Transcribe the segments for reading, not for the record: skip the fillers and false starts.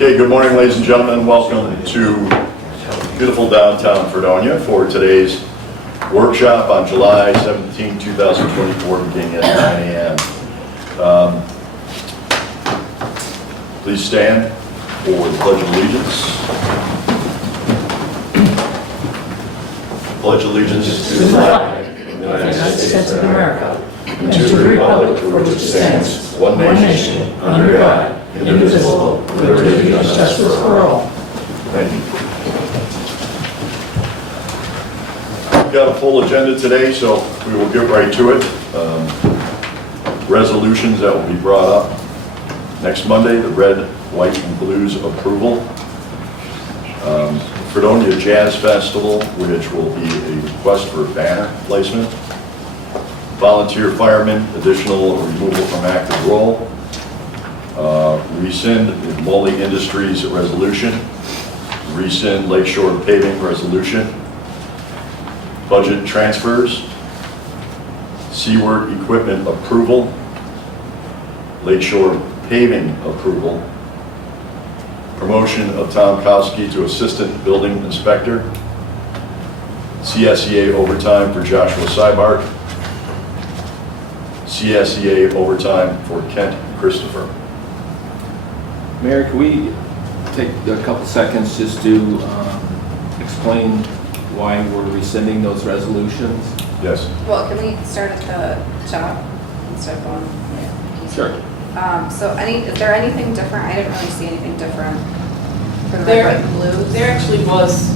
Okay, good morning, ladies and gentlemen. Welcome to beautiful downtown Fredonia for today's workshop on July 17, 2024, beginning at 9 a.m. Please stand for the Pledge of Allegiance. Pledge allegiance to the flag of the United States of America and to the republic for which it stands, one nation, under God, indivisible, with liberty and justice for all. Thank you. We've got a full agenda today, so we will get right to it. Resolutions that will be brought up next Monday, the red, white, and blues approval. Fredonia Jazz Festival, which will be a request for banner placement. Volunteer firemen, additional removal from active role. Rescind the Molly Industries resolution. Rescind Lakeshore paving resolution. Budget transfers. Seaward equipment approval. Lakeshore paving approval. Promotion of Tom Kowski to Assistant Building Inspector. CSEA overtime for Joshua Sybark. CSEA overtime for Kent Christopher. Mayor, can we take a couple seconds just to explain why we're rescinding those resolutions? Yes. Well, can we start at the top instead of going? Yeah. Sure. So is there anything different? I didn't really see anything different for the red, There, white, and blues. there actually was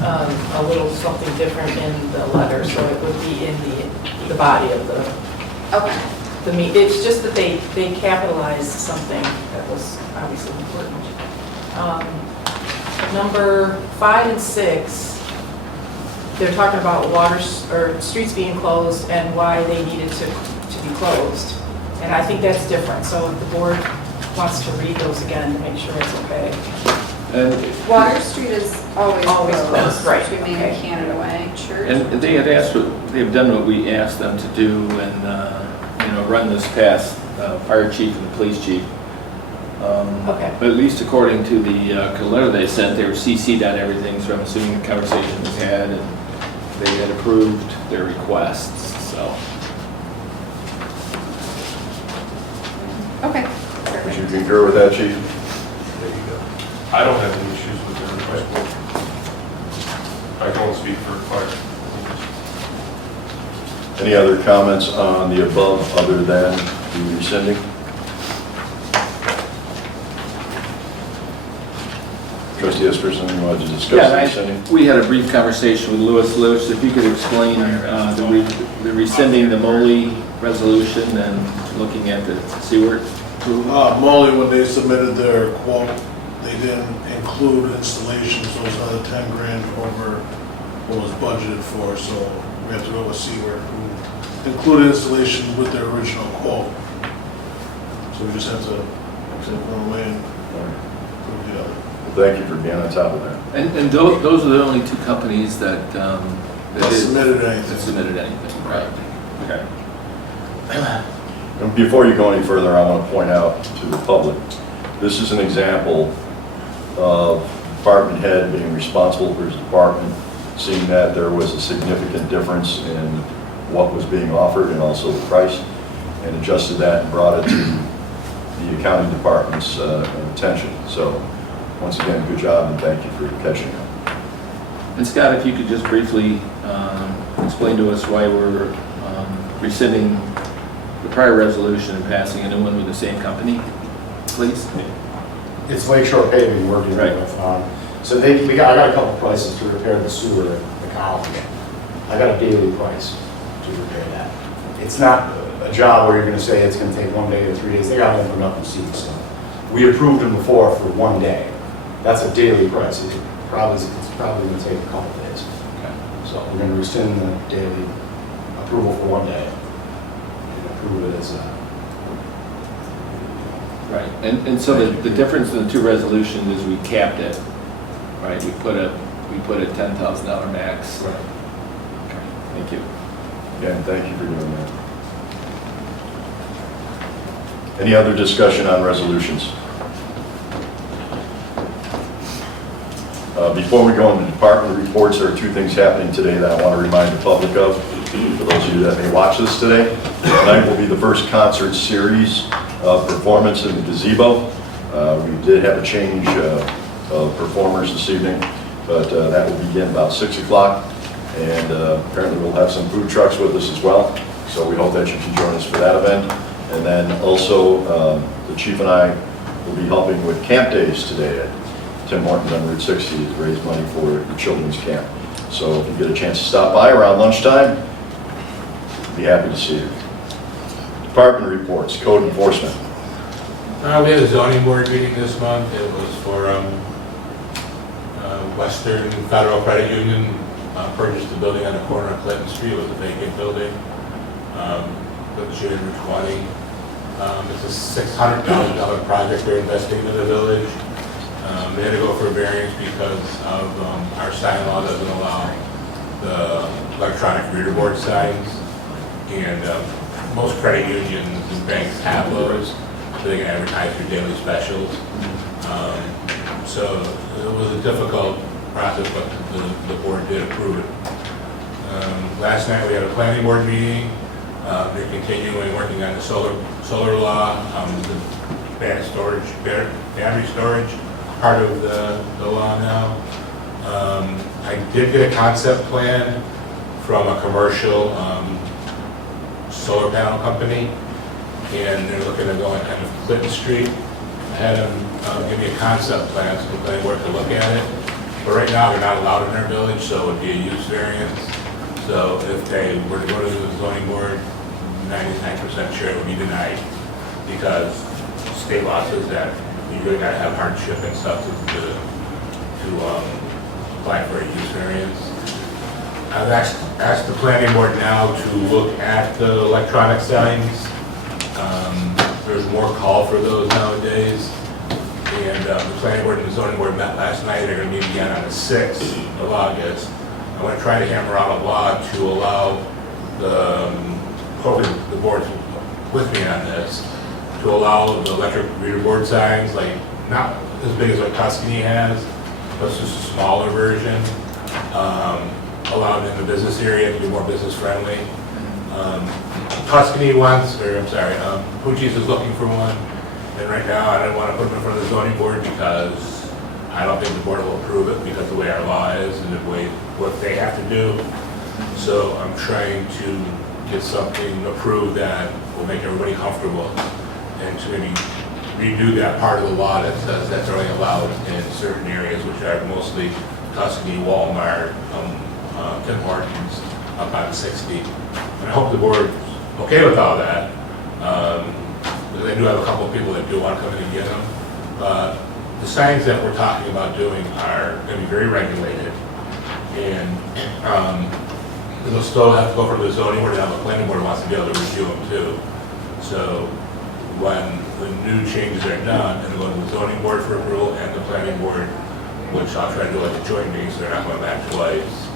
a little something different in the letter, so it would be in the body of the Okay. It's just that they capitalized something that was obviously important. Number 5 and 6, they're talking about streets being closed and why they needed to be closed. And I think that's different. So if the board wants to read those again to make sure it's okay. And Water Street is always closed, right, between Main and Canada Way Church. and they had asked, they've done what we asked them to do, and run this past fire chief and the police chief. Okay. But at least according to the letter they sent, they were CC'd on everything, so I'm assuming the conversation was had and they had approved their requests. So. Okay. Would Perfect. you concur with that, Chief? I don't have any issues with their request. I can only speak for fire. Any other comments on the above other than the rescinding? Trustee Esperson, you wanted to discuss the rescinding? We had a brief conversation with Louis. Louis, if you could explain the rescinding the Molly resolution and looking at the Seaward approval. Molly, when they submitted their quote, they didn't include installation, so it was another 10 grand over what was budgeted for, so we have to go with Seaward, who included installation with their original quote. So we just have to take one away and approve the other. Well, thank you for being on top of that. And those are the only two companies that Submitted anything. that submitted anything, right? Okay. And before you go any further, I want to point out to the public, this is an example of department head being responsible for his department, seeing that there was a significant difference in what was being offered and also the price, and adjusted that and brought it to the accounting department's attention. So once again, good job and thank you for catching it. And Scott, if you could just briefly explain to us why we're rescinding the prior resolution and passing a new one with the same company, please. It's Lakeshore Paving we're dealing Right. with. So I got a couple prices to repair the sewer at the college. I got a daily price to repair that. It's not a job where you're going to say it's going to take 1 day or 3 days. They got to open up and see. So we approved them before for 1 day. That's a daily price. It's probably going to take a couple days. Okay. So we're going to rescind the daily approval for 1 day and approve it as Right. And so the difference in the two resolutions is we capped it, right? We put a $10,000 max. Right. Okay. Thank you. Again, thank you for doing that. Any other discussion on resolutions? Before we go into department reports, there are two things happening today that I want to remind the public of. For those of you that may watch this today, tonight will be the first concert series performance in the gazebo. We did have a change of performers this evening, but that will begin about 6 o'clock. And apparently we'll have some food trucks with us as well. So we hope that you can join us for that event. And then also the chief and I will be helping with camp days today at Tim Hortons on Route 60 to raise money for the children's camp. So if you get a chance to stop by around lunchtime, be happy to see you. Department reports, code enforcement. We had a zoning board meeting this month. It was for Western Federal Credit Union purchased a building on the corner of Clinton Street. It was a vacant building. With June 20. It's a $600,000 project they're investing in the village. They had to go for a variance because of our sign law doesn't allow the electronic reader board signs. And most credit unions and banks have those, so they can advertise their daily specials. So it was a difficult process, but the board did approve it. Last night we had a planning board meeting. They're continuing working on the solar law, the battery storage part of the law now. I did get a concept plan from a commercial solar panel company, and they're looking to go on kind of Clinton Street. I had them give me a concept plan so the planning board could look at it. But right now they're not allowed in our village, so it would be a use variance. So if they were to go to the zoning board, 99% sure it would be denied, because state law says that you really gotta have hardship and stuff to apply for a use variance. I've asked the planning board now to look at the electronic signs. There's more call for those nowadays. And the planning board and the zoning board met last night. They're gonna meet again on the 6th of August. I wanna try to hammer out a law to allow hopefully the board's with me on this, to allow the electric reader board signs, like not as big as what Tuscany has, but it's just a smaller version, allowed in the business area to be more business friendly. Tuscany wants, or I'm sorry, Pucci's is looking for one, and right now I don't want to put them in front of the zoning board because I don't think the board will approve it because of the way our law is and the way what they have to do. So I'm trying to get something approved that will make everybody comfortable, and to maybe redo that part of the law that says that's only allowed in certain areas, which are mostly Tuscany, Walmart, Tim Hortons, up on 60. And I hope the board's okay with all that. They do have a couple of people that do want to come in and get them. The signs that we're talking about doing are going to be very regulated, and they'll still have to go for the zoning board, and the planning board wants to be able to review them too. So when the new changes are done, and go to the zoning board for approval and the planning board, which I'll try to do like a joint meeting so they're not going back twice.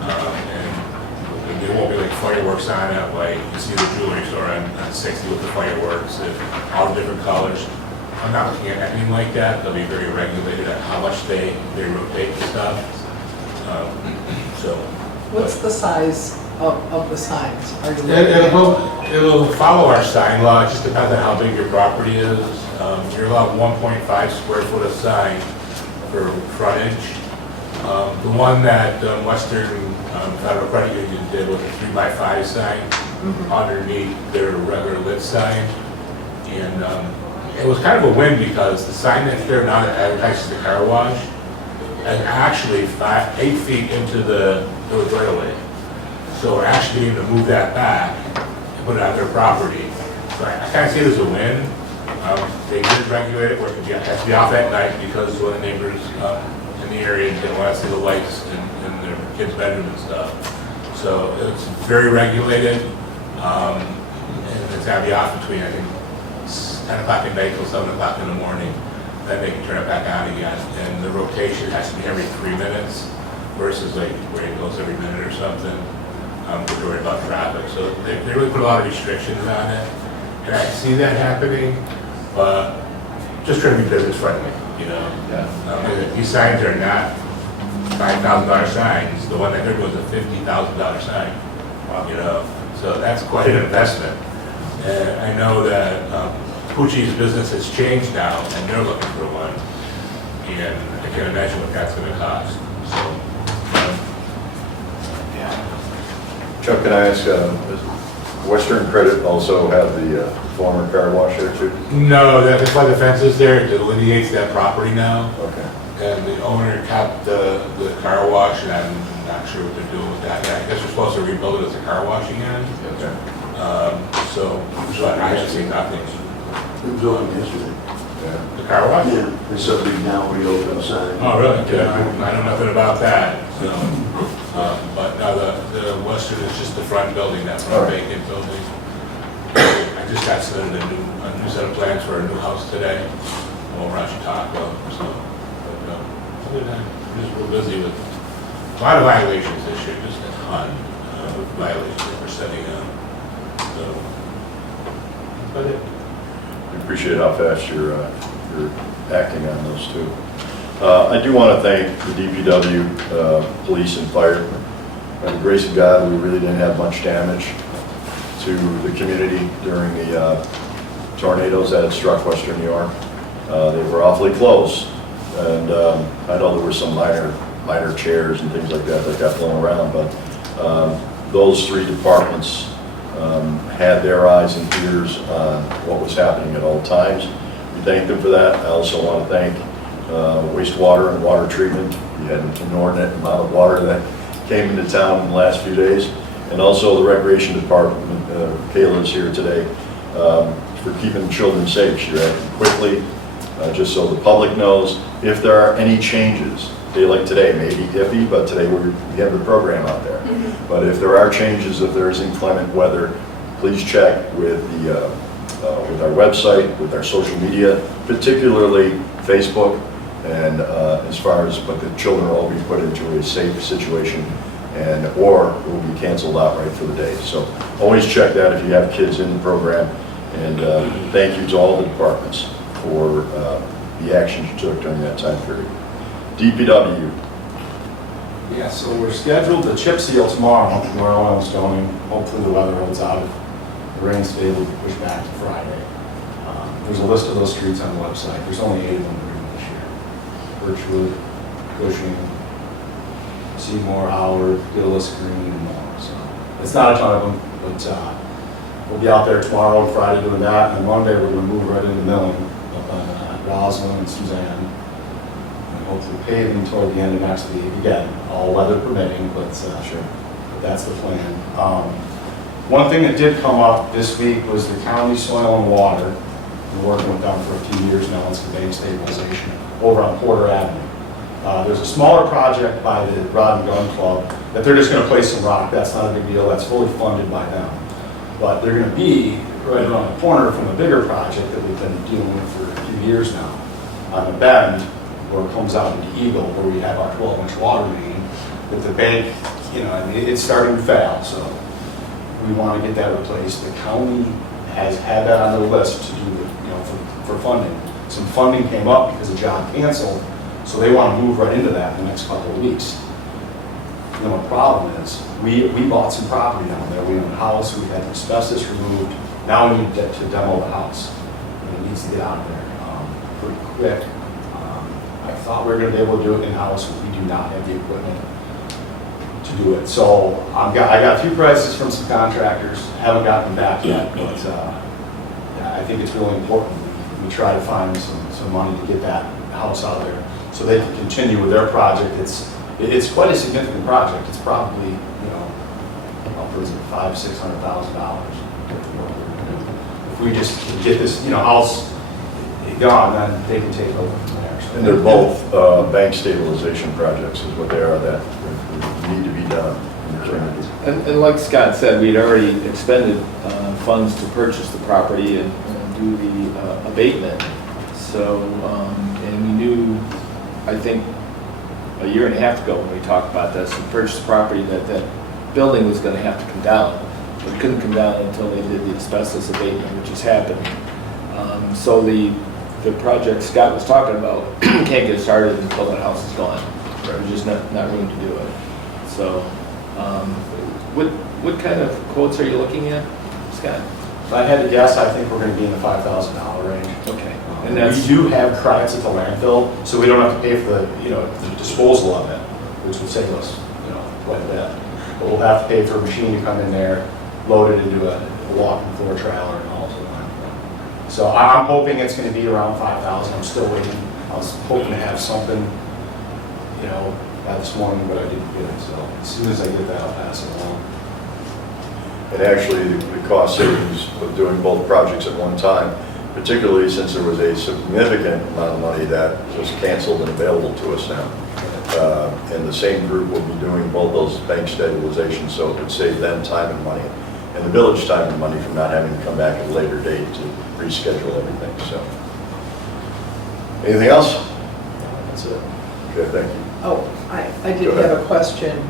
And there won't be like fireworks on it, like you see the jewelry store on 60 with the fireworks and all different colors. I'm not looking at anything like that. They'll be very regulated at how much they rotate the stuff. What's the size of the signs? Are you looking It'll follow our sign law. It just depends on how big your property is. You're allowed 1.5 square foot of sign for frontage. The one that Western Federal Credit Union did was a 3x5 sign underneath their regular lit sign. And it was kind of a win because the sign that's there now that advertises the car wash is actually 8 feet into the village right away. So we're actually able to move that back and put it on their property. So I kind of see it as a win. They did regulate it where it has to be off at night because one of the neighbors in the area didn't want to see the lights in their kids' bedroom and stuff. So it's very regulated, and it's got to be off between, I think, 10 o'clock at night till 7 o'clock in the morning. Then they can turn it back on again. And the rotation has to be every 3 minutes versus like where it goes every minute or something. We're worried about traffic. So they really put a lot of restrictions on it. And I see that happening, but just trying to be business friendly, you know. Yeah. These signs are not $5,000 signs. The one I heard was a $50,000 sign. You know, so that's quite an investment. And I know that Pucci's business has changed now, and they're looking for one. And I can't imagine what that's going to cost. So, yeah. Chuck, can I ask, does Western Credit also have the former car wash there too? No, that's why the fence is there. It delineates that property now. Okay. And the owner kept the car wash, and I'm not sure what they're doing with that. I guess we're supposed to rebuild it as a car wash again. Okay. So I have seen nothing. It was open yesterday. Yeah. The car wash? Yeah, they said they now reopened sign. Oh, really? Yeah, I know nothing about that. So, but no, the Western is just the front building, that front vacant building. I just got submitted a new set of plans for a new house today over on Chautauqua. So, but other than that, we're just real busy with a lot of violations this year, just a ton of violations that we're setting up. So, but it. We appreciate how fast you're acting on those too. I do want to thank the DPW, police and fire. By the grace of God, we really didn't have much damage to the community during the tornadoes that had struck Western New York. They were awfully close, and I know there were some minor chairs and things like that that got blown around, but those three departments had their eyes and ears on what was happening at all times. We thank them for that. I also want to thank wastewater and water treatment. We had an inordinate amount of water that came into town in the last few days. And also the recreation department, Kayla's here today, for keeping children safe. She reacted quickly, just so the public knows. If there are any changes, day like today, maybe iffy, but today we have the program out there. But if there are changes, if there is inclement weather, please check with our website, with our social media, particularly Facebook, and as far as, but the children will all be put into a safe situation and or will be canceled outright for the day. So always check that if you have kids in the program. And thank you to all the departments for the actions you took during that time period. DPW. Yeah, so we're scheduled to chip seal tomorrow on Stoning. Hopefully the weather holds out. The rains today will be pushed back to Friday. There's a list of those streets on the website. There's only 8 of them this year. Birchwood, Cushing, Seymour, Howard, Gillis, Green, and more. So it's not a ton of them, but we'll be out there tomorrow and Friday doing that. And then Monday we're going to move right into milling up on Roslyn and Suzanne. And hopefully paving toward the end of next week. Again, all weather permitting, but but that's the plan. One thing that did come up this week was the county soil and water. Been working with them for a few years now. It's the bank stabilization over on Porter Avenue. There's a smaller project by the Rod and Gun Club that they're just going to place some rock. That's not a big deal. That's fully funded by them. But they're going to be right around the corner from a bigger project that we've been dealing with for a few years now. On the bend, where it comes out into Eagle, where we have our 12-inch water main, with the bank, it's starting to fail. So we want to get that replaced. The county has had that on their list to do, for funding. Some funding came up because the job canceled, so they want to move right into that in the next couple of weeks. The problem is, we bought some property down there. We own a house, we had asbestos removed. Now we need to demo the house. And it needs to get out of there pretty quick. I thought we were going to be able to do it in-house, but we do not have the equipment to do it. So I got a few prices from some contractors, haven't gotten them back yet, but I think it's really important. We try to find some money to get that house out of there so they can continue with their project. It's quite a significant project. It's probably, upwards of $500,000-$600,000. If we just get this, house gone, then they can take over from there. So And they're both bank stabilization projects is what they are that need to be done. And like Scott said, we'd already expended funds to purchase the property and do the abatement. So, and we knew, I think, a year and a half ago when we talked about this, to purchase the property, that building was going to have to come down. But it couldn't come down until they did the asbestos abatement, which has happened. So the project Scott was talking about can't get started until that house is gone. There's just not room to do it. So, what kind of quotes are you looking at, Scott? If I had to guess, I think we're gonna be in the $5,000 range. Okay. And And that's, we do have credits at the landfill, so we don't have to pay for the disposal of it, which would save us, quite a bit. But we'll have to pay for a machine to come in there, load it into a walking floor trailer and all of that. So I'm hoping it's gonna be around 5,000. I'm still waiting. I was hoping to have something, by this morning, but I didn't get it. So as soon as I get that, I'll pass it along. And actually, the cost savings of doing both projects at one time, particularly since there was a significant amount of money that was canceled and available to us now. And the same group will be doing both those bank stabilizations, so it would save them time and money, and the village time and money from not having to come back at a later date to reschedule everything, so. Anything else? That's it. Okay, thank you. Oh, I did Go ahead. have a question.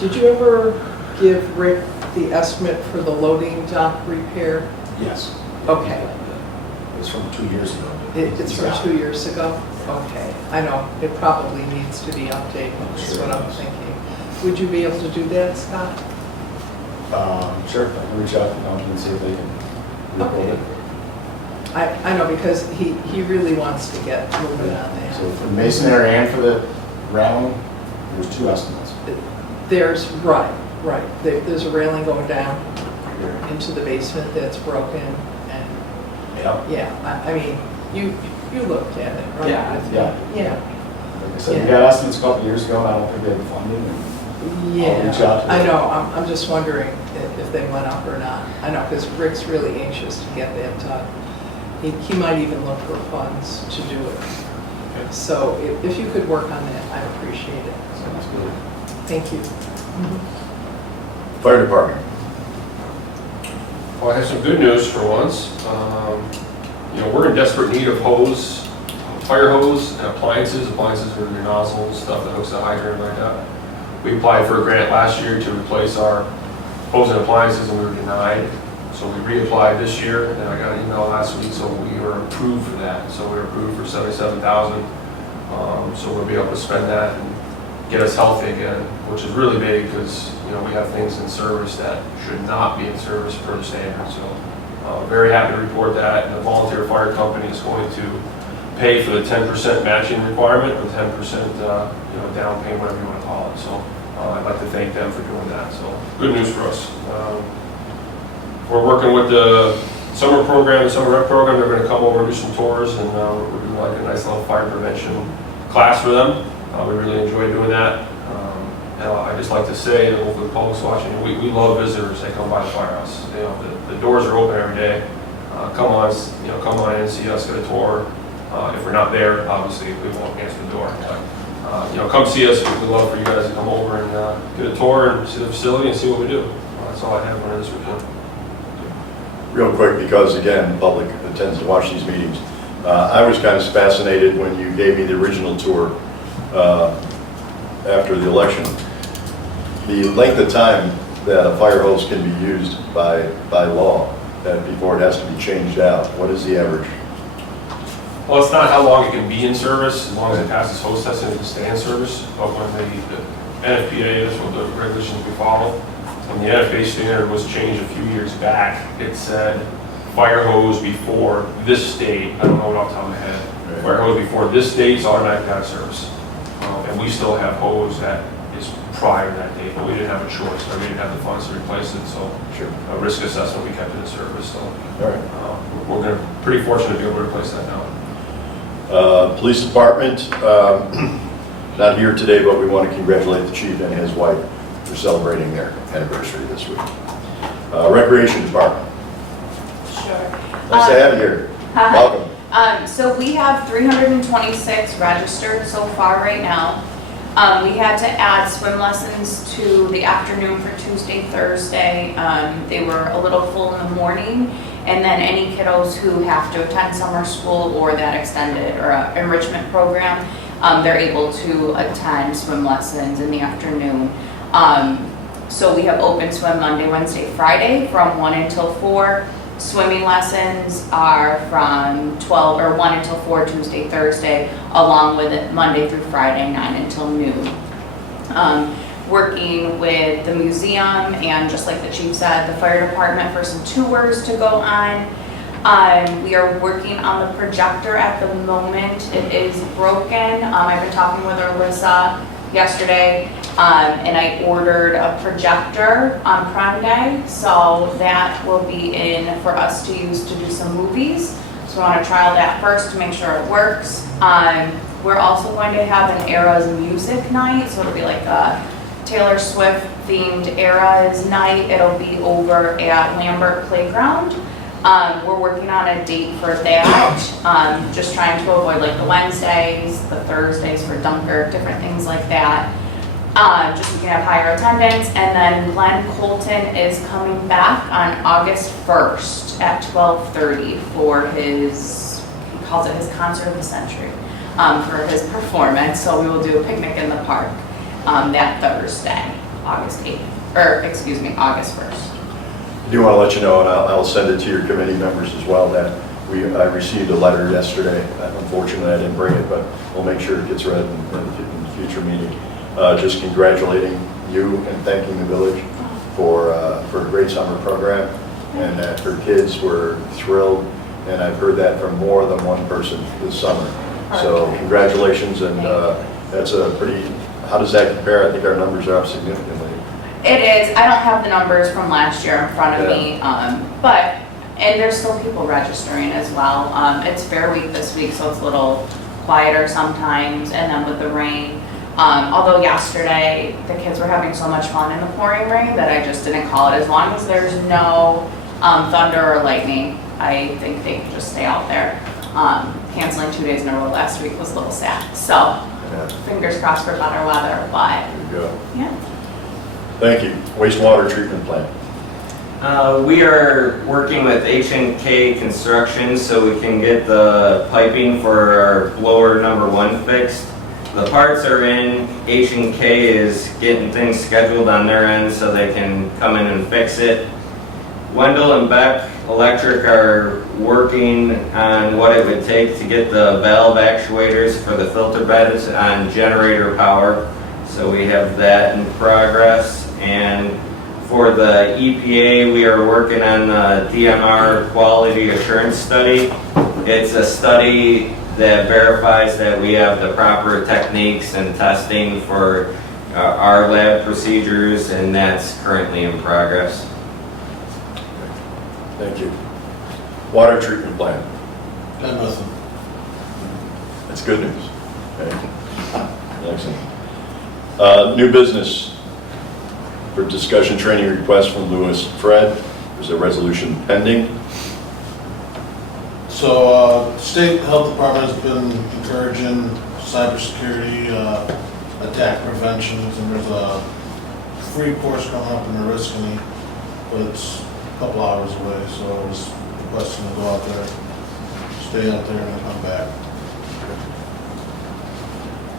Did you ever give Rick the estimate for the loading dock repair? Yes. Okay. It was from 2 years ago. It's from 2 years ago? Okay. I know, it probably needs to be updated, is what I'm thinking. Would you be able to do that, Scott? Sure, I can reach out to the company and see if they can rebuild it. I know, because he really wants to get moving on that. So for the masonry and for the railing, there's 2 estimates. There's, right. There's a railing going down into the basement that's broken, and, Yeah. I mean, you looked at it, right? Yeah, I think. yeah. Like I said, we got estimates a couple years ago, and I don't think they had the funding. I'll reach out to Yeah, I them. know, I'm just wondering if they went up or not. I know, because Rick's really anxious to get that done. He might even look for funds to do it. So if you could work on that, I'd appreciate it. Sounds good. Thank you. Fire department. Well, I have some good news for once. We're in desperate need of hose, fire hose and appliances. Appliances are your nozzles, stuff that hooks the hydrant like that. We applied for a grant last year to replace our hose and appliances, and we were denied. So we reapplied this year, and I got an email last week, so we were approved for that. So we were approved for $77,000. So we'll be able to spend that and get us healthy again, which is really big because, we have things in service that should not be in service per the standard. So very happy to report that, and the volunteer fire company is going to pay for the 10% matching requirement with 10% down payment, whatever you want to call it. So I'd like to thank them for doing that. So good news for us. We're working with the summer program, the summer rec program. They're going to come over and do some tours, and we're doing like a nice little fire prevention class for them. We really enjoy doing that. And I just like to say, hopefully the public's watching, we love visitors. They come by the firehouse. The doors are open every day. Come on in, see us, get a tour. If we're not there, obviously we won't answer the door. But come see us. We'd love for you guys to come over and get a tour and see the facility and see what we do. That's all I have on this report. Real quick, because again, the public tends to watch these meetings. I was kind of fascinated when you gave me the original tour after the election. The length of time that a fire hose can be used by law before it has to be changed out. What is the average? Well, it's not how long it can be in service, as long as it passes hose testing, it can stay in service. But when the NFPA, that's what the regulations we follow, when the NFPA standard was changed a few years back, it said fire hose before this date, I don't know it off the top of my head, Right. fire hose before this date is automatically out of service. And we still have hose that is prior to that date, but we didn't have a choice, or we didn't have the funds to replace it, so Sure. a risk assessment, we kept it in service. So All right. we're pretty fortunate to be able to replace that now. Police department, not here today, but we want to congratulate the chief and his wife for celebrating their anniversary this week. Recreation department. Sure. Nice to have you here. Hi. Welcome. So we have 326 registered so far right now. We had to add swim lessons to the afternoon for Tuesday, Thursday. They were a little full in the morning. And then any kiddos who have to attend summer school or that extended or enrichment program, they're able to attend swim lessons in the afternoon. So we have open swim Monday, Wednesday, Friday from 1 until 4. Swimming lessons are from 12 or 1 until 4 Tuesday, Thursday, along with it Monday through Friday, 9 until noon. Working with the museum and, just like the chief said, the fire department for some tours to go on. We are working on the projector at the moment. It is broken. I've been talking with Alyssa yesterday, and I ordered a projector on Prime Day, so that will be in for us to use to do some movies. So I want to trial that first to make sure it works. We're also going to have an Eras music night, so it'll be like a Taylor Swift themed Eras night. It'll be over at Lambert Playground. We're working on a date for that, just trying to avoid like the Wednesdays, the Thursdays for Dunkirk, different things like that. Just so we can have higher attendance. And then Glenn Colton is coming back on August 1st at 12:30 for his, he calls it his concert of the century, for his performance. So we will do a picnic in the park that Thursday, August 1st. I do want to let you know, and I'll send it to your committee members as well, that I received a letter yesterday. Unfortunately, I didn't bring it, but we'll make sure it gets read in the future meeting. Just congratulating you and thanking the village for a great summer program, and that her kids were thrilled, and I've heard that from more than one person this summer. So congratulations, and that's a pretty, how does that compare? I think our numbers are up significantly. It is. I don't have the numbers from last year in front of me, and there's still people registering as well. It's Fair Week this week, so it's a little quieter sometimes, and then with the rain. Although yesterday, the kids were having so much fun in the pouring rain that I just didn't call it. As long as there's no thunder or lightning, I think they can just stay out there. Canceling 2 days in a row last week was a little sad. So, fingers crossed for better weather, but There you go. yeah. Thank you. Wastewater treatment plant. We are working with H&K Construction so we can get the piping for our blower number 1 fixed. The parts are in. H&K is getting things scheduled on their end so they can come in and fix it. Wendell and Beck Electric are working on what it would take to get the valve actuators for the filter beds on generator power. So we have that in progress. And for the EPA, we are working on the DMR quality assurance study. It's a study that verifies that we have the proper techniques and testing for our lab procedures, and that's currently in progress. Thank you. Water treatment plant. Got nothing. That's good news. Okay. Excellent. New business for discussion training request from Lewis Fred. There's a resolution pending. So, state health department has been encouraging cybersecurity, attack preventions, and there's a free course coming up in Oriskany, but it's a couple hours away, so I was requesting to go out there, stay out there, and then come back.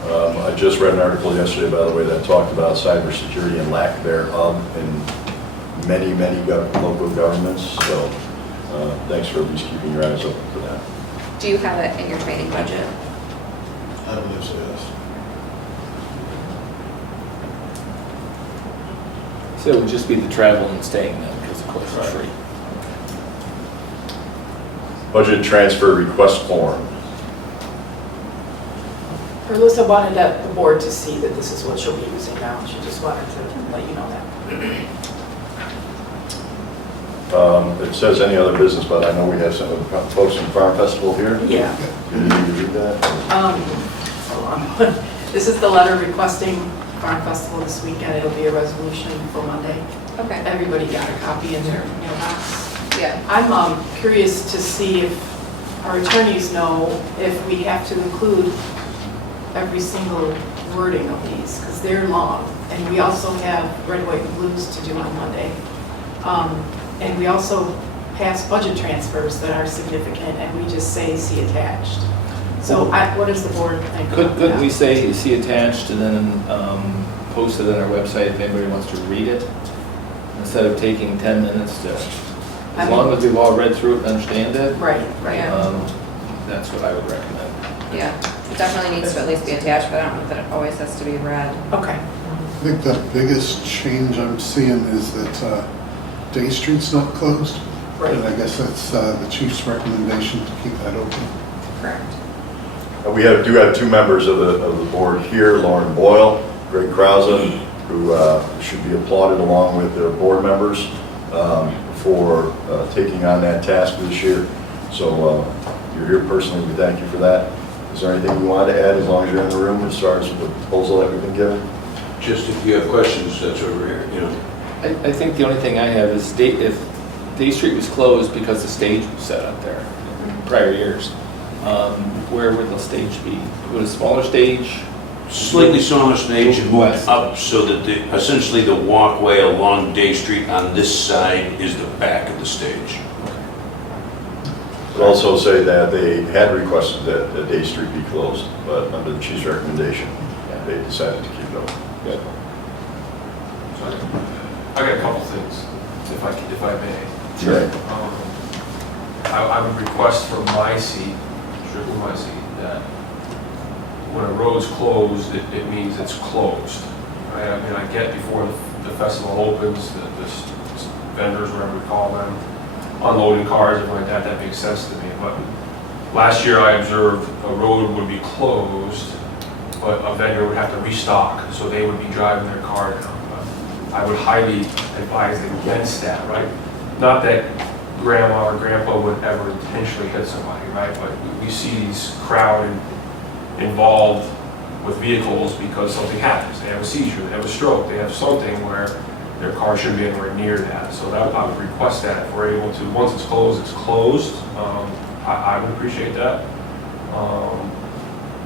I just read an article yesterday, by the way, that talked about cybersecurity and lack thereof in many, many local governments. So thanks for at least keeping your eyes open for that. Do you have it in your training budget? I believe so, yes. So it would just be the travel and staying then, because of course it's free. Budget transfer request form. Alyssa wanted the board to see that this is what she'll be using now. She just wanted to let you know that. It says any other business, but I know we have some of the folks from Farm Festival here. Yeah. Do you need to read that? Hold on. This is the letter requesting Farm Festival this weekend. It'll be a resolution for Monday. Okay. Everybody got a copy in their mailbox. Yeah. I'm curious to see if our attorneys know if we have to include every single wording of these, because they're long. And we also have red, white, and blues to do on Monday. And we also pass budget transfers that are significant, and we just say, see attached. So what does the board think? Couldn't we say you see attached and then post it on our website if anybody wants to read it? Instead of taking 10 minutes to As long as we've all read through it and understand it, Right, right. that's what I would recommend. Yeah, it definitely needs to at least be attached, but I don't know that it always has to be read. Okay. I think the biggest change I'm seeing is that Day Street's not closed. Right. And I guess that's the chief's recommendation to keep that open. Correct. We do have two members of the board here, Lauren Boyle, Greg Krause, who should be applauded along with their board members for taking on that task this year. So you're here personally, we thank you for that. Is there anything you wanted to add as long as you're in the room as far as the proposal that we've been given? Just if you have questions, that's over here, you know. I think the only thing I have is if Day Street was closed because the stage was set up there in prior years, where would the stage be? Would a smaller stage? Slightly smaller stage and moved West. up so that essentially the walkway along Day Street on this side is the back of the stage. I'd also say that they had requested that Day Street be closed, but under the chief's recommendation, they decided to keep it open. Good. So I got a couple things, if I may. Sure. I would request from my seat, strictly my seat, that when a road's closed, it means it's closed. Right? I mean, I get before the festival opens, the vendors, whatever we call them, unloading cars, everything like that, that makes sense to me. But last year I observed a road would be closed, but a vendor would have to restock, so they would be driving their car down. But I would highly advise against that, right? Not that grandma or grandpa would ever intentionally hit somebody, right? But we see these crowd involved with vehicles because something happens. They have a seizure, they have a stroke, they have something where their car shouldn't be anywhere near that. So that, I would request that if we're able to, once it's closed, it's closed. I would appreciate that.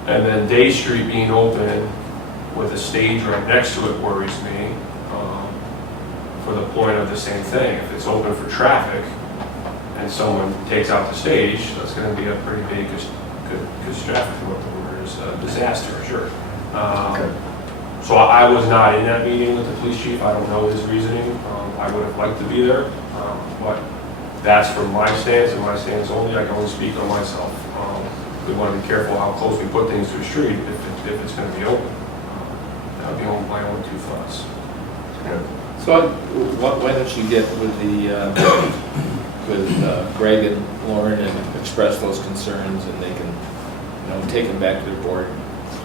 And then Day Street being open with a stage right next to it worries me, for the point of the same thing. If it's open for traffic and someone takes out the stage, that's going to be a pretty big disaster, sure. So I was not in that meeting with the police chief. I don't know his reasoning. I would have liked to be there, but that's from my stance and my stance only. I can only speak on myself. We want to be careful how close we put things to the street if it's going to be open. That would be my only two thoughts. So why don't you get with Greg and Lauren and express those concerns, and they can, take them back to their board.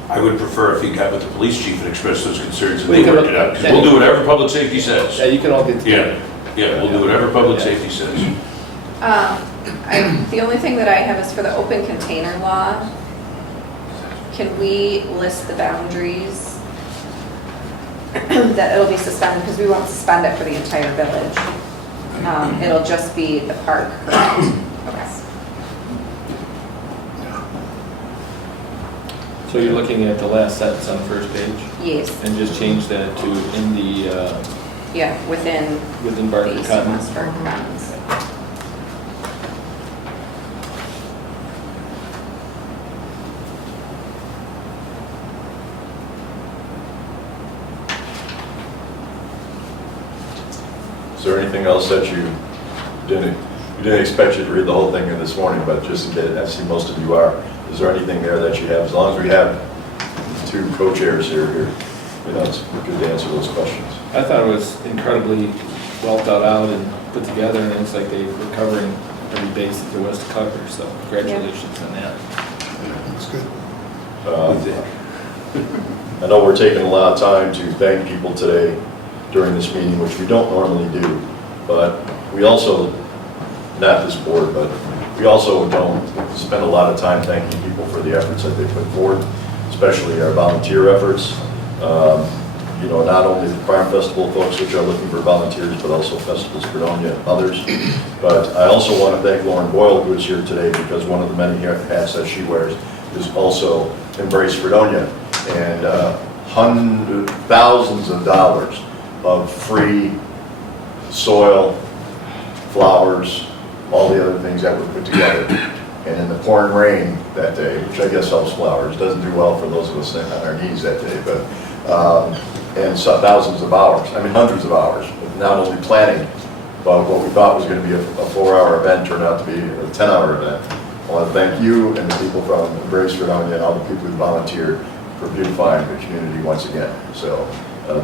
I would prefer if you got with the police chief and expressed those concerns and Well, they you can- worked it out, because we'll do whatever public safety says. Yeah, you can all get together. Yeah, we'll do whatever public safety says. The only thing that I have is for the open container law. Can we list the boundaries that it'll be suspended, because we won't suspend it for the entire village. It'll just be the park, correct? Okay. So you're looking at the last sentence on the first page, Yes, and just change that to in the, yeah, within within Barker the East Commons. West Barker Commons. Is there anything else that you didn't expect you to read the whole thing in this morning, but just in case, I see most of you are. Is there anything there that you have, as long as we have two co-chairs here, it's good to answer those questions. I thought it was incredibly well thought out and put together, and it's like they were covering every base that there was to cover, so congratulations on that. That's good. I know we're taking a lot of time to thank people today during this meeting, which we don't normally do, but we also, not this board, but we also don't spend a lot of time thanking people for the efforts that they put forward, especially our volunteer efforts. Not only the Farm Festival folks, which are looking for volunteers, but also Festivals Fredonia and others. But I also want to thank Lauren Boyle, who is here today, because one of the many hats that she wears is also Embrace Fredonia. And thousands of dollars of free soil, flowers, all the other things that were put together. And in the pouring rain that day, which I guess helps flowers, doesn't do well for those of us on our knees that day, but and so thousands of hours, hundreds of hours, of not only planting But what we thought was going to be a 4-hour event turned out to be a 10-hour event. I want to thank you and the people from Embrace Fredonia and all the people who volunteered for beautifying the community once again. So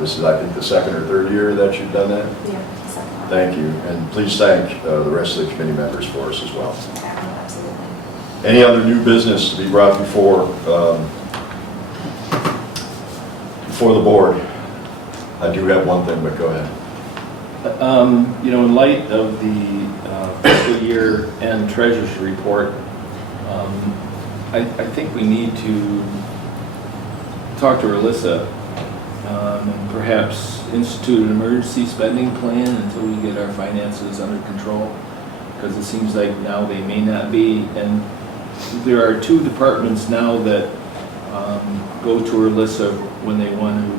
this is, I think, the second or third year that you've done that. Yeah, exactly. Thank you, and please thank the rest of the committee members for us as well. Yeah, absolutely. Any other new business to be brought before the board? I do have one thing, but go ahead. You know, in light of the fiscal year end treasurer's report, I think we need to talk to Alyssa and perhaps institute an emergency spending plan until we get our finances under control, because it seems like now they may not be. And there are 2 departments now that go to Alyssa when they want to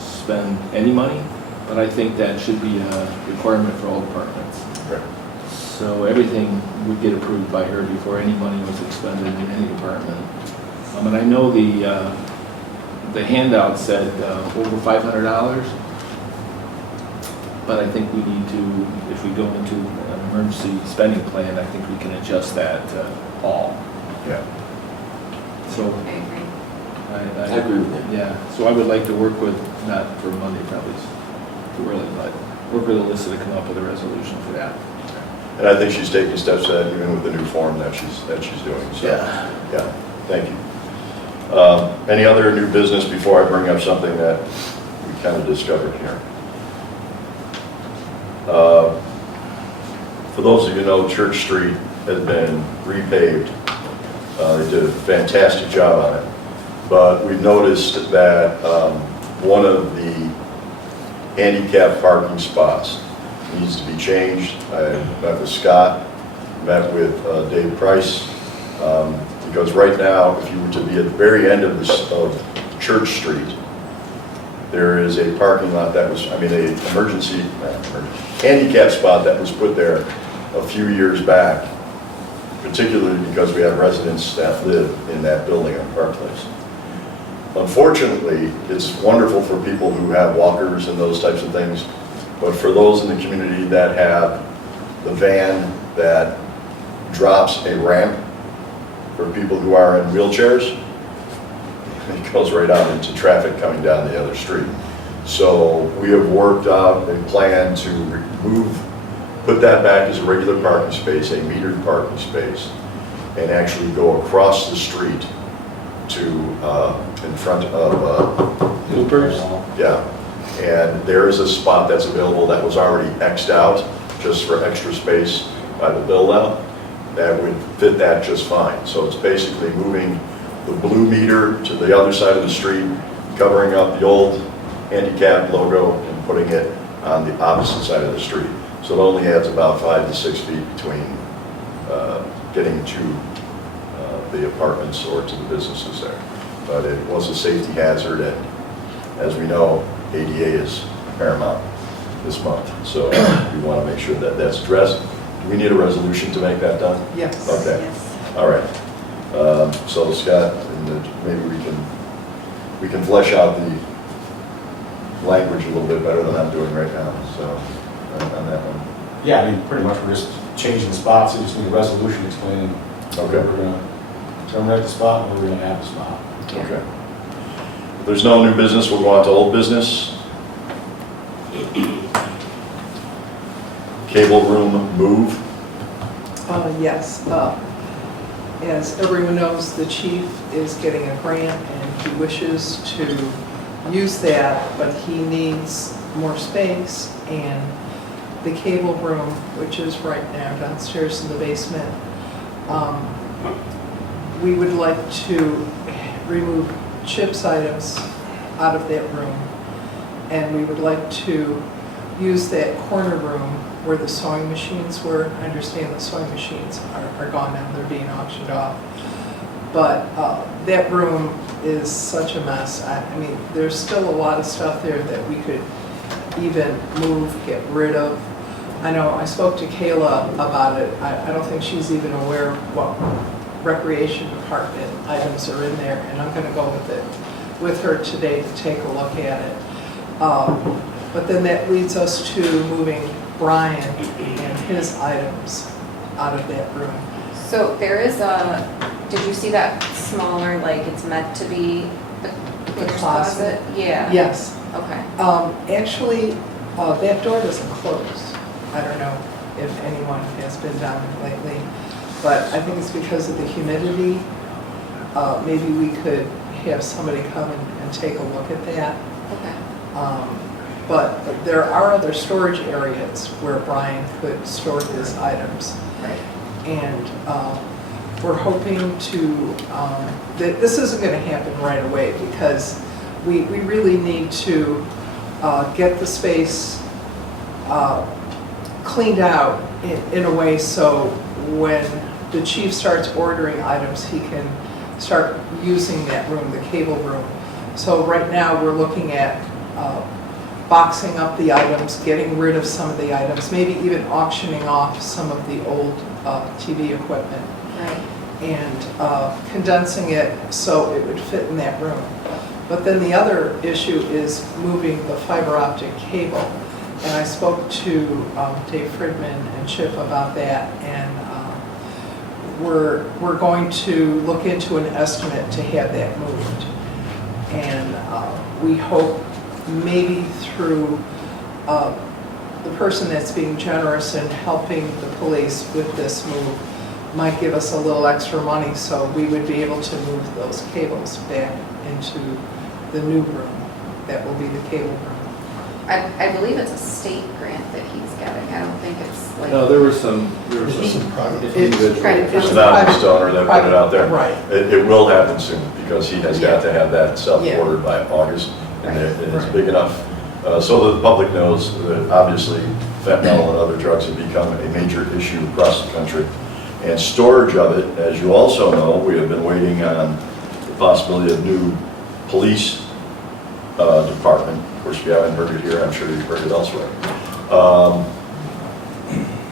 spend any money, but I think that should be a requirement for all departments. Right. So everything would get approved by her before any money was expended in any department. And I know the handout said over $500, but I think we need to, if we go into an emergency spending plan, I think we can adjust that to all. Yeah. So I agree. I I agree with that. Yeah, so I would like to work with, not for Monday probably, it's too early, but work with Alyssa to come up with a resolution for that. And I think she's taking steps to that even with the new form that she's doing. So, yeah, thank you. Any other new business before I bring up something that we kind of discovered here? For those of you who know, Church Street has been repaved. They did a fantastic job on it. But we noticed that one of the handicap parking spots needs to be changed. I met with Scott, met with Dave Price, because right now, if you were to be at the very end of Church Street, there is a parking lot that was, an emergency handicap spot that was put there a few years back, particularly because we have residents that live in that building on Park Place. Unfortunately, it's wonderful for people who have walkers and those types of things, but for those in the community that have the van that drops a ramp for people who are in wheelchairs, it goes right out into traffic coming down the other street. So we have worked out a plan to put that back as a regular parking space, a metered parking space, and actually go across the street to in front of Loopers? yeah. And there is a spot that's available that was already X'd out just for extra space by the build out that would fit that just fine. So it's basically moving the blue meter to the other side of the street, covering up the old handicap logo and putting it on the opposite side of the street. So it only adds about 5 to 6 feet between getting to the apartments or to the businesses there. But it was a safety hazard, and as we know, ADA is paramount this month. So we want to make sure that that's addressed. Do we need a resolution to make that done? Yes. Okay. Yes. All right. So Scott, maybe we can flesh out the language a little bit better than I'm doing right now. So on that one. Yeah, pretty much we're just changing the spots, we just need a resolution explaining where Okay. we're gonna terminate the spot and where we're gonna have the spot. Okay. If there's no new business, we'll go on to old business. Cable room move. Yes, as everyone knows, the chief is getting a grant and he wishes to use that, but he needs more space, and the cable room, which is right now downstairs in the basement, we would like to remove CHIPS items out of that room, and we would like to use that corner room where the sewing machines were. I understand the sewing machines are gone now, they're being auctioned off. But that room is such a mess. I mean, there's still a lot of stuff there that we could even move, get rid of. I know I spoke to Kayla about it. I don't think she's even aware of what recreation department items are in there, and I'm gonna go with her today to take a look at it. But then that leads us to moving Brian and his items out of that room. So there is did you see that smaller, like it's meant to be the cleaner's closet? closet? Yeah. Yes. Okay. Actually, that door doesn't close. I don't know if anyone has been down there lately, but I think it's because of the humidity. Maybe we could have somebody come and take a look at that. Okay. But there are other storage areas where Brian could store his items. Right. And we're hoping to, this isn't going to happen right away because we really need to get the space cleaned out in a way so when the chief starts ordering items, he can start using that room, the cable room. So right now, we're looking at boxing up the items, getting rid of some of the items, maybe even auctioning off some of the old TV equipment. Right. And condensing it so it would fit in that room. But then the other issue is moving the fiber optic cable. And I spoke to Dave Fridman and Chip about that, and we're going to look into an estimate to have that moved. And we hope maybe through the person that's being generous and helping the police with this move might give us a little extra money so we would be able to move those cables back into the new room that will be the cable room. I believe it's a state grant that he's getting. I don't think it's like. No, there were some This is some private. individual. It's It's an anonymous donor that put it out there. Right. It will happen soon, because he has got to have that stuff Yeah. ordered by August, and Right. it's Right. big enough, so that the public knows that obviously fentanyl and other drugs have become a major issue across the country. And storage of it, as you also know, we have been waiting on the possibility of new police department. Of course, if you haven't heard it here, I'm sure you've heard it elsewhere.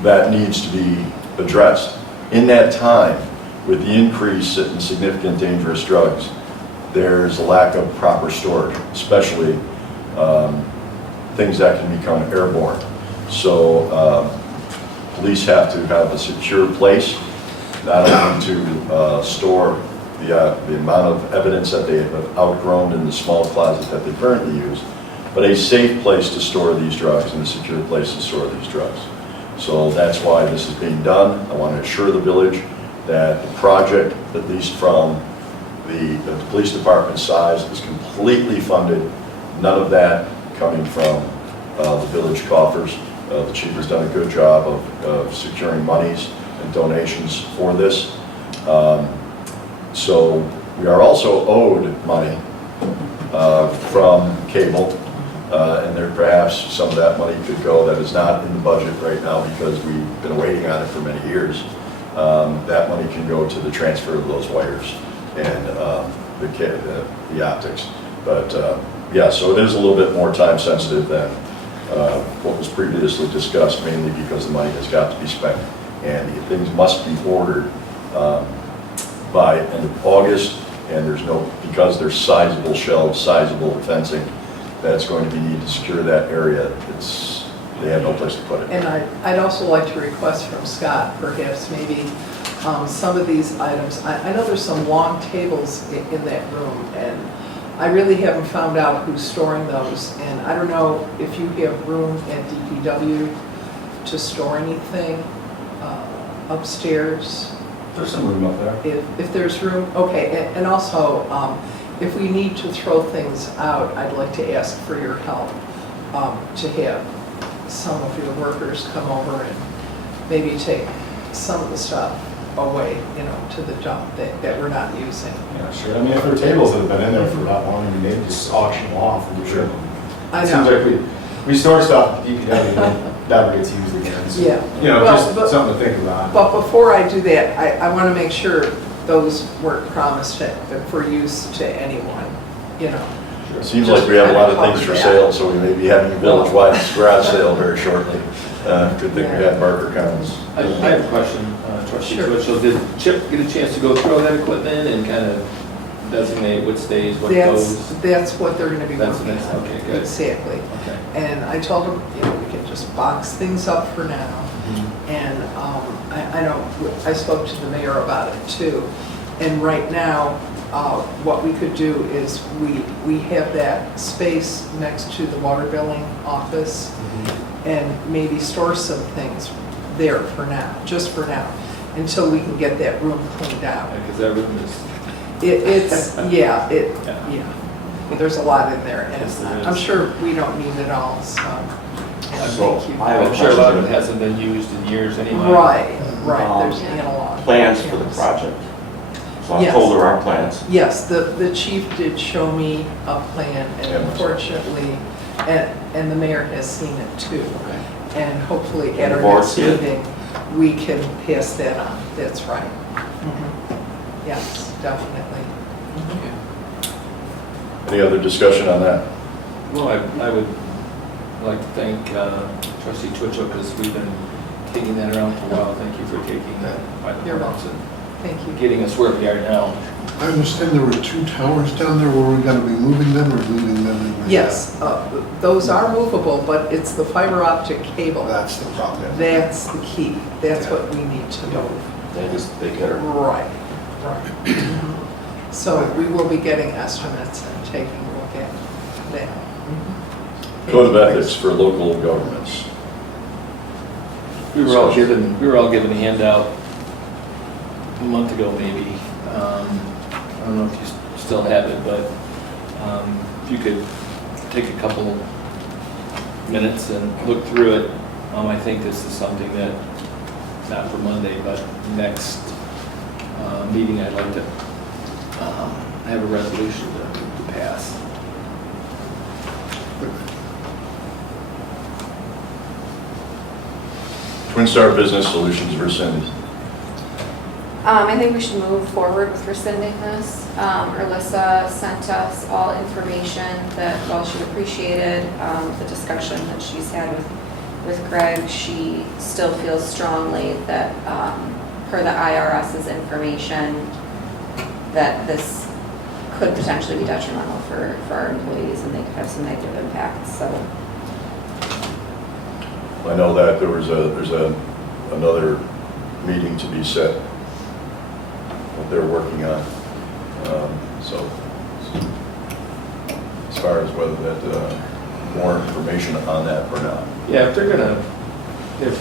That needs to be addressed. In that time, with the increase in significant dangerous drugs, there's a lack of proper storage, especially things that can become airborne. So police have to have a secure place, not only to store the amount of evidence that they have outgrown in the small closet that they currently use, but a safe place to store these drugs and a secure place to store these drugs. So that's why this is being done. I want to assure the village that the project, at least from the police department size, is completely funded. None of that coming from the village coffers. The chief has done a good job of securing monies and donations for this. So we are also owed money from cable, and there perhaps some of that money could go that is not in the budget right now because we've been waiting on it for many years. That money can go to the transfer of those wires and the optics. But yeah, so it is a little bit more time sensitive than what was previously discussed, mainly because the money has got to be spent and things must be ordered by end of August, and because there's sizable shelves, sizable fencing that's going to be needed to secure that area, they have no place to put it. And I'd also like to request from Scott, perhaps maybe some of these items, I know there's some long tables in that room, and I really haven't found out who's storing those, and I don't know if you have room at DPW to store anything upstairs. There's some room up there. If there's room, okay, and also, if we need to throw things out, I'd like to ask for your help to have some of your workers come over and maybe take some of the stuff away, to the dump that we're not using. Yeah, sure. I mean, if there are tables that have been in there for that long, I mean, maybe just auction them off and get rid of them. I It seems know. like we store stuff at DPW that never gets used again. So, Yeah. Just Well, something to think about. But before I do that, I want to make sure those weren't promised for use to anyone, It seems like we have a lot of things for sale, so we may be having a village-wide garage sale very shortly. Good thing we had Barker Commons. I have a question, Trustee Sure. Twitchell. Did Chip get a chance to go through all that equipment and kind of designate what stays, what goes? That's what they're going to be That's working next, on. okay, good. Exactly. Okay. And I told them, we can can just box things up for now. And I know, I spoke to the mayor about it too. And right now, what we could do is we have that space next to the water billing office and maybe store some things there for now, just for now, until we can get that room cleaned out. Because that room is, Yeah, yeah. there's a lot in there, and Yes, there is. I'm sure we don't need it all, so. So, thank you. I have a I'm sure a lot of it question. hasn't been used in years anyway. Right, there's analog. Plans for the project. So I Yes. told her our plans. Yes, the chief did show me a plan, and Yeah. unfortunately, and the mayor has seen it too. And hopefully at And the our board next did. meeting, we can pass that on, that's right. Yes, definitely. Any other discussion on that? Well, I would like to thank Trustee Twitchell, because we've been kicking that around for a while. Thank you for taking that by the You're horns and Thank you. getting us where we are now. I understand there were 2 towers down there. Were we gonna be moving them or leaving them in the? Yes, those are movable, but it's the fiber optic cable. That's the problem. That's the key. That's what we need to know. They get her. Right. So we will be getting estimates and taking a look at that. Code of ethics for local governments. We were all given a handout a month ago, maybe. I don't know if you still have it, but if you could take a couple minutes and look through it. I think this is something that, not for Monday, but next meeting, I'd like to have a resolution to pass. Twin Star Business Solutions rescinded. I think we should move forward with rescinding this. Alyssa sent us all information that, while she appreciated the discussion that she's had with Greg, she still feels strongly that, per the IRS's information, that this could potentially be detrimental for our employees, and they could have some negative impacts, so. I know that there's another meeting to be set that they're working on. So as far as whether that, more information on that or not. Yeah, if they're gonna, if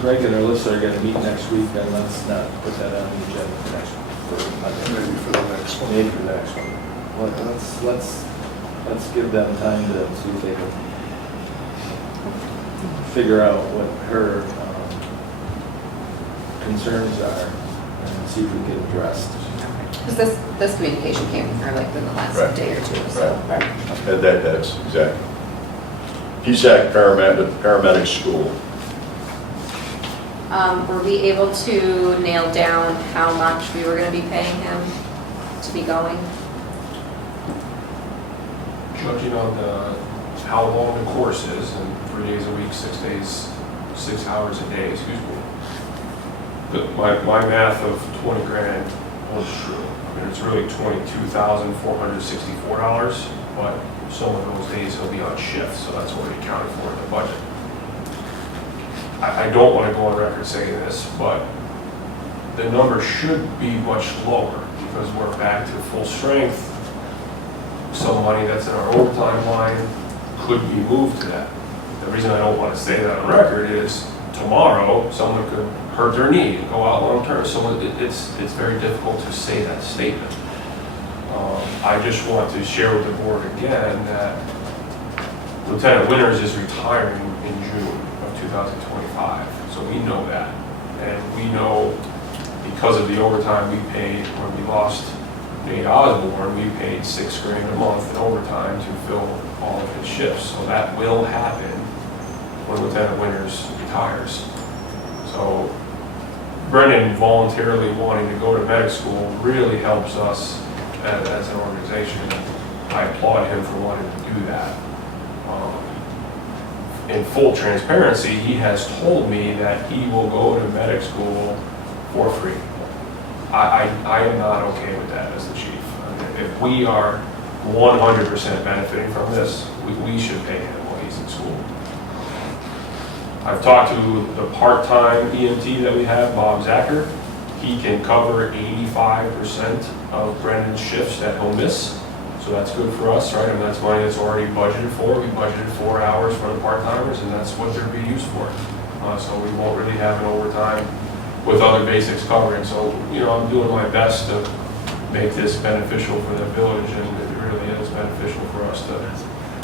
Greg and Alyssa are gonna meet next week, then let's not put that on the agenda for next, for Monday. Maybe for the next one. Maybe for the next one. Well, let's give them time to see if they can figure out what her concerns are and see if we can address. Because this communication came from her like within the last Right. day or two, so. Right. That's exactly. PSAC paramedic school. Were we able to nail down how much we were gonna be paying him to be going? Judging on how long the course is, and 3 days a week, 6 days, 6 hours a day, excuse me. My math of 20 grand was true. I mean, it's really $22,464, but some of those days he'll be on shift, so that's what we accounted for in the budget. I don't want to go on record saying this, but the number should be much lower because we're back to full strength. Some money that's in our overtime line could be moved to that. The reason I don't want to say that on record is tomorrow someone could hurt their knee and go out long term. So it's very difficult to say that statement. I just want to share with the board again that Lieutenant Winters is retiring in June of 2025. So we know that. And we know because of the overtime we paid when we lost Nate Osborne, we paid $6 grand a month in overtime to fill all of his shifts. So that will happen when Lieutenant Winters retires. So Brennan voluntarily wanting to go to medic school really helps us as an organization. I applaud him for wanting to do that. In full transparency, he has told me that he will go to medic school for free. I am not okay with that as the chief. I mean, if we are 100% benefiting from this, we should pay him while he's in school. I've talked to the part-time EMT that we have, Bob Zacher. He can cover 85% of Brandon's shifts that he'll miss. So that's good for us, right? And that's money that's already budgeted for. We budgeted 4 hours for the part-timers, and that's what they're being used for. So we won't really have an overtime with other basics covering. So, I'm doing my best to make this beneficial for the village, and it really is beneficial for us to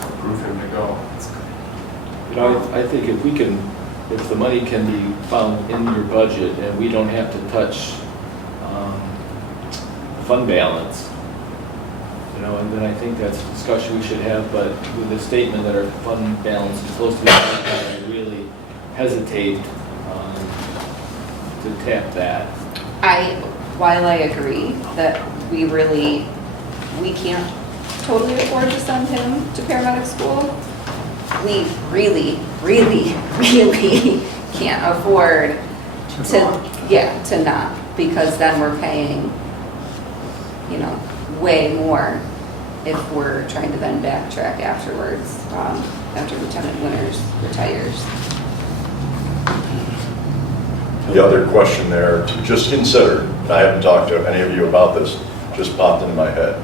approve him to go. I think if the money can be found in your budget and we don't have to touch fund balance, and then I think that's a discussion we should have, but with the statement that our fund balance is supposed to be, I really hesitate to tap that. While I agree that we can't totally afford to send him to paramedic school, we really, really, really can't afford to not, because then we're paying, way more if we're trying to then backtrack afterwards, after Lieutenant Winters retires. The other question there to just consider, and I haven't talked to any of you about this, just popped into my head,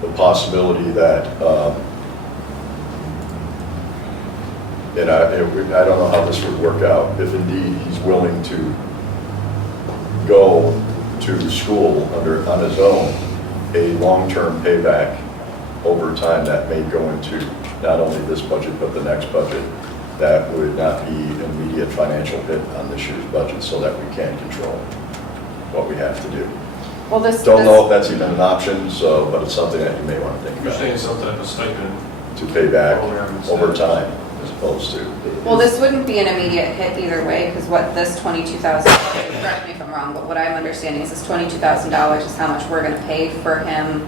the possibility that, and I don't know how this would work out, if indeed he's willing to go to school on his own, a long-term payback over time that may go into not only this budget but the next budget, that would not be an immediate financial hit on this year's budget, so that we can control what we have to do. Well, Don't know if that's even an option, but it's something that you may want to think You're about, saying some type of stipend. to pay back Program instead. over time as opposed to. Well, this wouldn't be an immediate hit either way, because what this $22,000, correct me if I'm wrong, but what I'm understanding is this $22,000 is how much we're gonna pay for him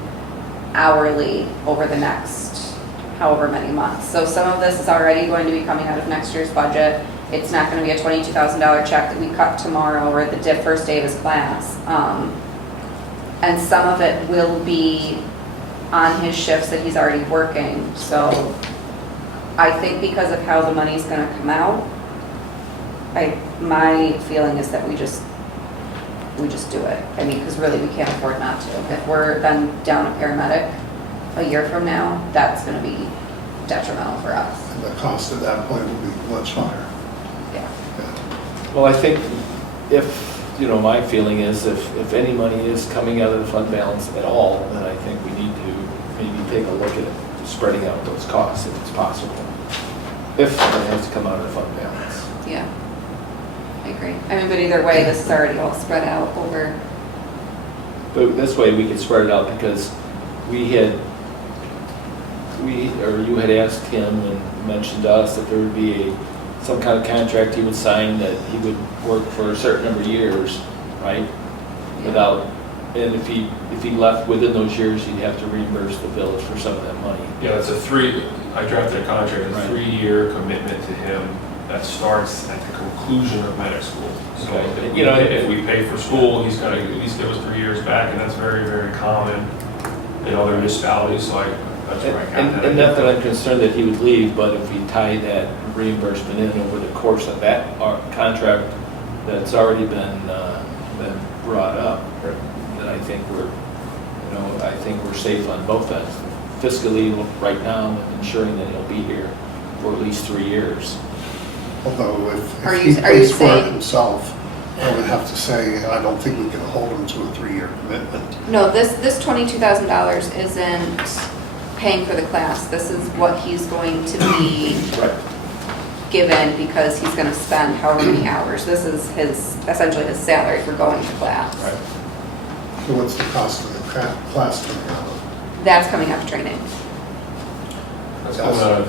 hourly over the next however many months. So some of this is already going to be coming out of next year's budget. It's not gonna be a $22,000 check that we cut tomorrow or the first day of his class. And some of it will be on his shifts that he's already working. So I think because of how the money's gonna come out, my feeling is that we just do it. I mean, because really we can't afford not to. If we're then down a paramedic a year from now, that's gonna be detrimental for us. And the cost at that point will be much higher. Yeah. Well, I think my feeling is if any money is coming out of the fund balance at all, then I think we need to maybe take a look at spreading out those costs if it's possible. If it has to come out of the fund balance. Yeah, I agree. I mean, but either way, this is already all spread out over. But this way we could spread it out, because you had asked him and mentioned to us that there would be some kind of contract he would sign that he would work for a certain number of years, right? And if he left within those years, he'd have to reimburse the village for some of that money. Yeah, I drafted a contract, a 3-year commitment to him that starts at the conclusion of medic school. So Okay. if we pay for school, he's got to at least give us 3 years back, and that's very, very common in other municipalities, so that's where I got that. And not that I'm concerned that he would leave, but if we tie that reimbursement in over the course of that contract that's already been brought up, then I think we're safe on both ends. Fiscally, right now, and ensuring that he'll be here for at least 3 years. Although if Are he you pays for saying- it himself, I would have to say, I don't think we can hold him to a 3-year commitment. No, this $22,000 isn't paying for the class. This is what he's going to be given because he's going to spend however many hours. This is essentially his salary for going to class. Right. So what's the cost of the class coming out of? That's coming out of training. That's coming out of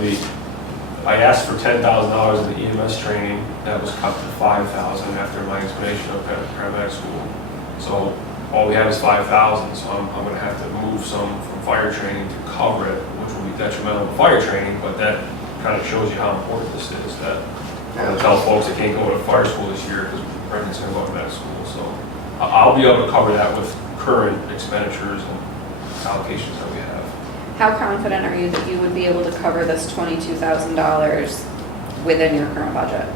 I asked for $10,000 in the EMS training, that was cut to $5,000 after my explanation of paramedic school. So all we have is $5,000, so I'm gonna have to move some from fire training to cover it, which will be detrimental to fire training, but that kind of shows you how important this is, that I'm gonna tell folks they can't go to fire school this year because Brendan's gonna go to medical school. So I'll be able to cover that with current expenditures and allocations that we have. How confident are you that you would be able to cover this $22,000 within your current budget?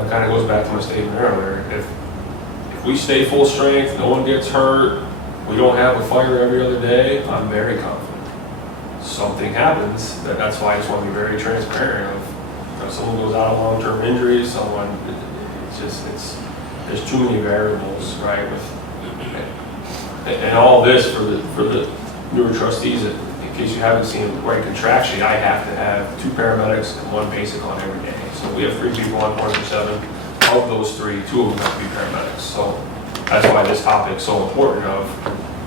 that kind of goes back to my statement earlier. If we stay full strength, no one gets hurt, we don't have a fire every other day, I'm very confident. Something happens, that's why I just want to be very transparent of, someone goes out of long-term injury, someone, there's too many variables, right? And all this for the newer trustees, in case you haven't seen, right, contractually, I have to have 2 paramedics and 1 basic on every day. So we have 3 people on 24/7. Of those 3, 2 of them have to be paramedics. So that's why this topic's so important of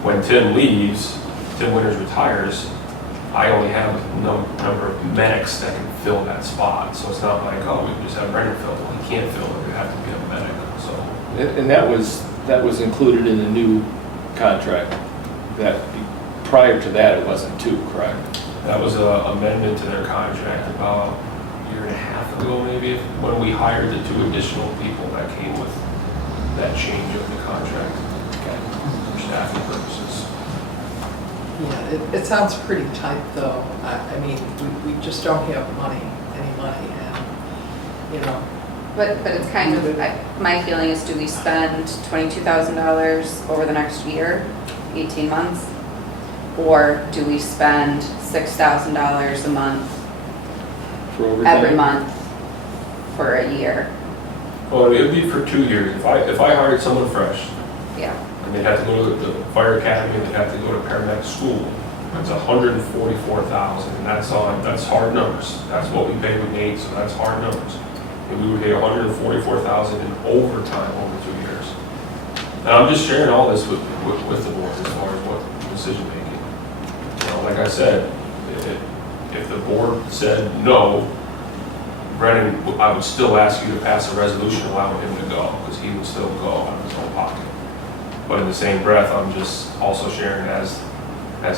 when Tim leaves, Tim Winters retires, I only have a number of medics that can fill that spot. So it's not like, oh, we can just have Brendan fill it. Well, he can't fill it, you have to be a medic. So. And that was included in the new contract. That prior to that, it wasn't too, correct? That was an amendment to their contract about a year and a half ago, maybe, when we hired the 2 additional people that came with that change of the contract for staffing purposes. Yeah, it sounds pretty tight, though. I mean, we just don't have any money, and, you know. But it's kind of, my feeling is, do we spend $22,000 over the next year, 18 months? Or do we spend $6,000 a month For overtime? every month for a year? Well, it would be for 2 years. If I hired someone fresh, Yeah. and they'd have to go to the fire academy, they'd have to go to paramedic school, that's $144,000, and that's hard numbers. That's what we pay with Nate, so that's hard numbers. And we would pay $144,000 in overtime over 2 years. And I'm just sharing all this with the board as far as what decision making. You know, like I said, if the board said no, Brennan, I would still ask you to pass a resolution allowing him to go, because he would still go out of his own pocket. But in the same breath, I'm just also sharing as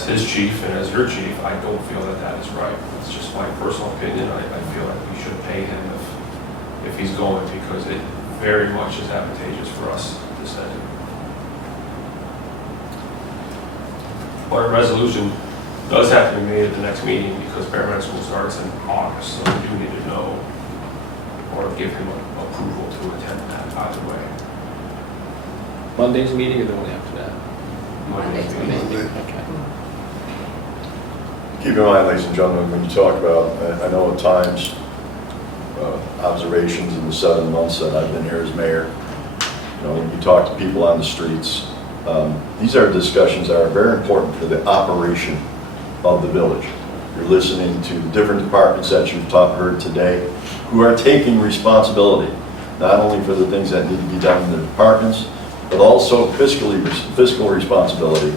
his chief and as your chief, I don't feel that is right. It's just my personal opinion. I feel like we should pay him if he's going, because it very much is advantageous for us to send him. But a resolution does have to be made at the next meeting, because paramedic school starts in August, so we do need to know or give him approval to attend that either way. Monday's meeting or the one after that? Monday's Okay. Keep in mind, ladies and gentlemen, when you talk about, I know at times, observations in the 7 months that I've been here as mayor, you know, when you talk to people on the streets, these are discussions that are very important for the operation of the village. You're listening to the different departments that you've heard today, who are taking responsibility, not only for the things that need to be done in the departments, but also fiscal responsibility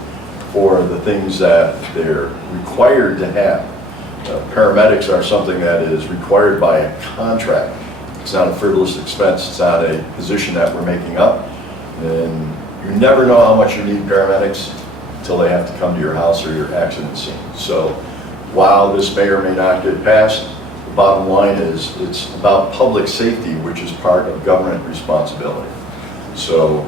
for the things that they're required to have. Paramedics are something that is required by a contract. It's not a frivolous expense. It's not a position that we're making up. And you never know how much you need paramedics until they have to come to your house or your accident scene. So while this may or may not get passed, the bottom line is it's about public safety, which is part of government responsibility. So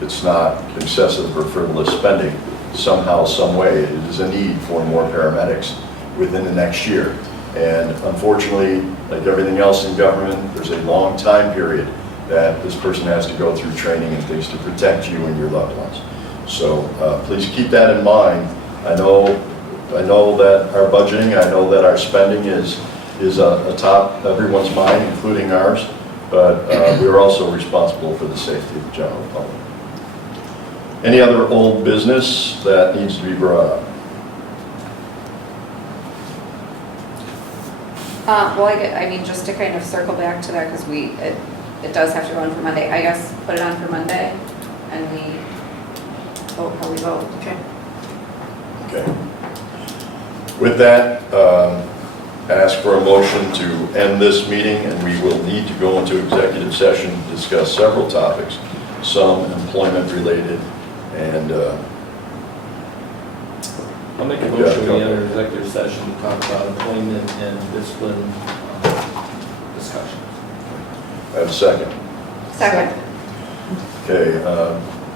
it's not excessive or frivolous spending. Somehow, some way, it is a need for more paramedics within the next year. And unfortunately, like everything else in government, there's a long time period that this person has to go through training and things to protect you and your loved ones. So please keep that in mind. I know that our budgeting, I know that our spending is atop everyone's mind, including ours, but we are also responsible for the safety of the general public. Any other old business that needs to be brought up? Well, I mean, just to kind of circle back to that, because it does have to go on for Monday. I guess put it on for Monday, and we vote how we vote. Okay. Okay. With that, ask for a motion to end this meeting, and we will need to go into executive session to discuss several topics, some employment related, and I'll make a motion we enter executive session to talk about employment and discipline discussion. I have a second. Second. Okay,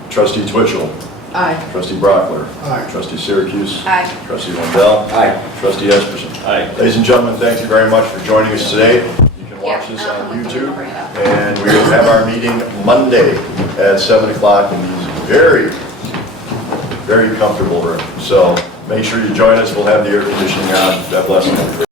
Trustee Twitchell. Aye. Trustee Brockler. Aye. Trustee Syracuse. Aye. Trustee Wendell. Aye. Trustee Esperson. Aye. Ladies and gentlemen, thank you very much for joining us today. You can watch this Yeah, on I'll YouTube. bring it up. And we will have our meeting Monday at 7 o'clock in these very, very comfortable rooms. So make sure you join us. We'll have the air conditioning on. God bless you.